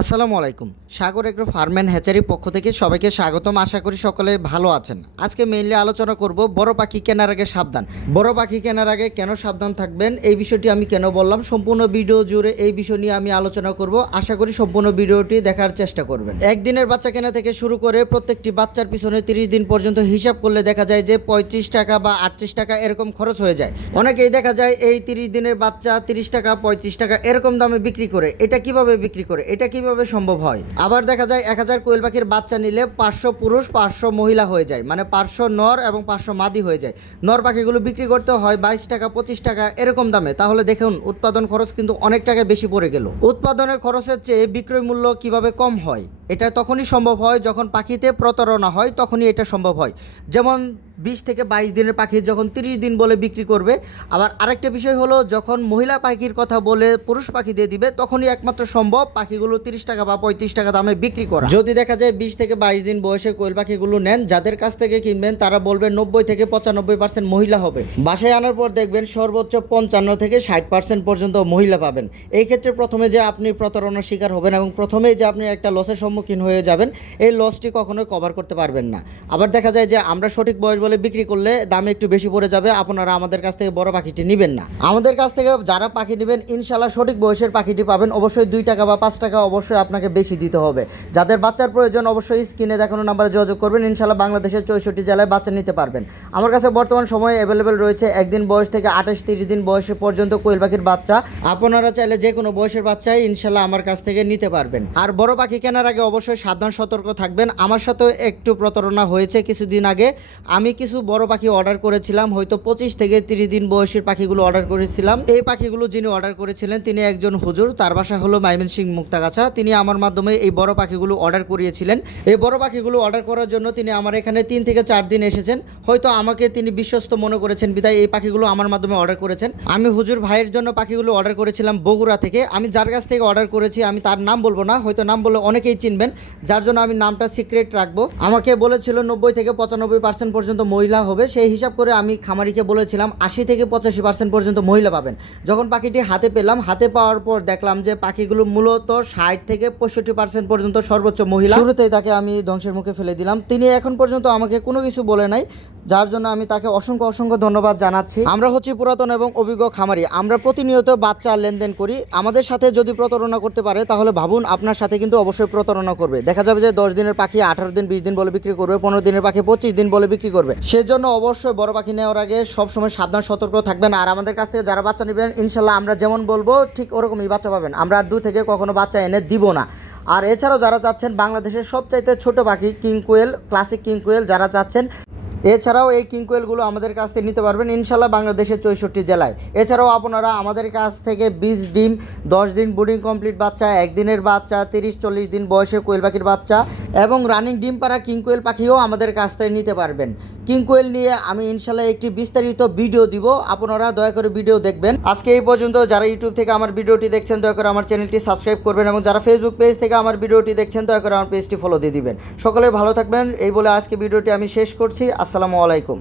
আসসালামু আলাইকুম। Sagar agro farm and হ্যাচারির পক্ষ থেকে সবাইকে স্বাগতম। আশা করি সকলে ভালো আছেন। আজকে মেইনলি আলোচনা করব বড় পাখি কেনার আগে সাবধান। বড় পাখি কেনার আগে কেন সাবধান থাকবেন? এই বিষয়টি আমি কেন বললাম? সম্পূর্ণ ভিডিও জুড়ে এই বিষয় নিয়ে আমি আলোচনা করব। আশা করি সম্পূর্ণ ভিডিওটি দেখার চেষ্টা করবেন। একদিনের বাচ্চা কেনা থেকে শুরু করে প্রত্যেকটি বাচ্চার পিছনে তিরিশ দিন পর্যন্ত হিসাব করলে দেখা যায় যে পঁয়ত্রিশ টাকা বা আটত্রিশ টাকা এরকম খরচ হয়ে যায়। অনেকেই দেখা যায় এই তিরিশ দিনের বাচ্চা তিরিশ টাকা, পঁয়ত্রিশ টাকা এরকম দামে বিক্রি করে। এটা কীভাবে বিক্রি করে? এটা কীভাবে সম্ভব হয়? আবার দেখা যায় এক হাজার কোয়েল পাখির বাচ্চা নিলে পাঁচশো পুরুষ, পাঁচশো মহিলা হয়ে যায়। মানে পাঁচশো নর এবং পাঁচশো মাদি হয়ে যায়। নর পাখিগুলো বিক্রি করতে হয় বাইশ টাকা, পঁচিশ টাকা এরকম দামে। তাহলে দেখুন, উৎপাদন খরচ কিন্তু অনেক টাকা বেশি পড়ে গেল। উৎপাদনের খরচের চেয়ে বিক্রয় মূল্য কীভাবে কম হয়? এটা তখনই সম্ভব হয় যখন পাখিতে প্রতারণা হয়, তখনই এটা সম্ভব হয়। যেমন বিশ থেকে বাইশ দিনের পাখি যখন তিরিশ দিন বলে বিক্রি করবে, আবার আরেকটা বিষয় হলো যখন মহিলা পাখির কথা বলে পুরুষ পাখি দিয়ে দিবে, তখনই একমাত্র সম্ভব পাখিগুলো তিরিশ টাকা বা পঁয়ত্রিশ টাকা দামে বিক্রি করা। যদি দেখা যায় বিশ থেকে বাইশ দিন বয়সে কোয়েল পাখিগুলো নেন, যাদের কাছ থেকে কিনবেন তারা বলবেন নব্বই থেকে পঁচানব্বই পার্সেন্ট মহিলা হবে। বাসায় আনার পর দেখবেন সর্বোচ্চ পঞ্চান্ন থেকে ষাট পার্সেন্ট পর্যন্ত মহিলা পাবেন। এই ক্ষেত্রে প্রথমে যে আপনি প্রতারণার শিকার হবেন এবং প্রথমেই যে আপনি একটা লসের সম্মুখীন হয়ে যাবেন, এই লসটি কখনোই কভার করতে পারবেন না। আবার দেখা যায় যে আমরা সঠিক বয়স বলে বিক্রি করলে দামে একটু বেশি পড়ে যাবে, আপনারা আমাদের কাছ থেকে বড় পাখিটি নেবেন না। আমাদের কাছ থেকে যারা পাখি নেবেন ইনশাল্লাহ সঠিক বয়সের পাখিটি পাবেন। অবশ্যই দুই টাকা বা পাঁচ টাকা অবশ্যই আপনাকে বেশি দিতে হবে। যাদের বাচ্চার প্রয়োজন, অবশ্যই স্ক্রিনে দেখানো নাম্বারে যোগাযোগ করবেন। ইনশাল্লাহ বাংলাদেশের চৌষট্টি জেলায় বাচ্চা নিতে পারবেন। আমার কাছে বর্তমান সময়ে অ্যাভেলেবেল রয়েছে একদিন বয়স থেকে আঠাশ, তিরিশ দিন বয়সে পর্যন্ত কোয়েল পাখির বাচ্চা। আপনারা চাইলে যে কোনো বয়সের বাচ্চাই ইনশাল্লাহ আমার কাছ থেকে নিতে পারবেন। আর বড় পাখি কেনার আগে অবশ্যই সাবধান, সতর্ক থাকবেন। আমার সাথেও একটু প্রতারণা হয়েছে কিছুদিন আগে। আমি কিছু বড় পাখি অর্ডার করেছিলাম, হয়তো পঁচিশ থেকে তিরিশ দিন বয়সের পাখিগুলো অর্ডার করেছিলাম। এই পাখিগুলো যিনি অর্ডার করেছিলেন, তিনি একজন হুজুর, তার বাসা হলো মাইমেন সিং মুক্তাগাছা। তিনি আমার মাধ্যমে এই বড় পাখিগুলো অর্ডার করিয়েছিলেন। এই বড় পাখিগুলো অর্ডার করার জন্য তিনি আমার এখানে তিন থেকে চার দিন এসেছেন। হয়তো আমাকে তিনি বিশ্বস্ত মনে করেছেন, বিদায়, এই পাখিগুলো আমার মাধ্যমে অর্ডার করেছেন। আমি হুজুর ভাইয়ের জন্য পাখিগুলো অর্ডার করেছিলাম বগুড়া থেকে। আমি যার কাছ থেকে অর্ডার করেছি, আমি তার নাম বলব না, হয়তো নাম বলে অনেকেই চিনবেন যার জন্য আমি নামটা সিক্রেট রাখব। আমাকে বলেছিল নব্বই থেকে পঁচানব্বই পার্সেন্ট পর্যন্ত মহিলা হবে। সেই হিসাব করে আমি খামারিকে বলেছিলাম, আশি থেকে পঁচাশি পার্সেন্ট পর্যন্ত মহিলা পাবেন। যখন পাখিটি হাতে পেলাম, হাতে পাওয়ার পর দেখলাম যে পাখিগুলো মূলত ষাট থেকে পঁয়ষট্টি পার্সেন্ট পর্যন্ত সর্বোচ্চ মহিলা। শুরুতেই তাকে আমি ধ্বংসের মুখে ফেলে দিলাম। তিনি এখন পর্যন্ত আমাকে কোনো কিছু বলে নাই। যার জন্য আমি তাকে অসংখ্য অসংখ্য ধন্যবাদ জানাচ্ছি। আমরা হচ্ছি পুরাতন এবং অভিজ্ঞ খামারি। আমরা প্রতিনিয়ত বাচ্চা লেনদেন করি। আমাদের সাথে যদি প্রতারণা করতে পারে, তাহলে ভাবুন আপনার সাথে কিন্তু অবশ্যই প্রতারণা করবে। দেখা যাবে যে দশ দিনের পাখি আঠারো দিন, বিশ দিন বলে বিক্রি করবে, পনেরো দিনের পাখি পঁচিশ দিন বলে বিক্রি করবে। সেজন্য অবশ্যই বড় পাখি নেওয়ার আগে সবসময় সাবধান, সতর্ক থাকবেন। আর আমাদের কাছ থেকে যারা বাচ্চা নেবেন, ইনশাল্লাহ আমরা যেমন বলব, ঠিক ওরকমই বাচ্চা পাবেন। আমরা দু থেকে কখনো বাচ্চা এনে দিব না। আর এছাড়াও যারা চাচ্ছেন বাংলাদেশের সবচাইতে ছোট পাখি king quail classic king quail যারা চাচ্ছেন এছাড়াও এই কিং কোয়েলগুলো আমাদের কাছ থেকে নিতে পারবেন ইনশাল্লাহ বাংলাদেশের চৌষট্টি জেলায়। এছাড়াও আপনারা আমাদের কাছ থেকে বিশ ডিম, দশ দিন বোর্ডিং কমপ্লিট বাচ্চা একদিনের বাচ্চা, তিরিশ, চল্লিশ দিন বয়সের কোয়েল পাখির বাচ্চা এবং রানিং ডিম পাড়া কিং কোয়েল পাখিও আমাদের কাছ থেকে নিতে পারবেন। কিং কোয়েল নিয়ে আমি ইনশাল্লাহ একটি বিস্তারিত ভিডিও দিব, আপনারা দয়া করে ভিডিও দেখবেন। আজকে এই পর্যন্ত যারা ইউটিউব থেকে আমার ভিডিওটি দেখছেন, দয়া করে আমার চ্যানেলটি সাবস্ক্রাইব করবেন এবং যারা ফেসবুক পেজ থেকে আমার ভিডিওটি দেখছেন, দয়া করে আমার পেজটি ফলো দিয়ে দিবেন। সকলে ভালো থাকবেন, এই বলে আজকে ভিডিওটি আমি শেষ করছি। আসসালামু আলাইকুম।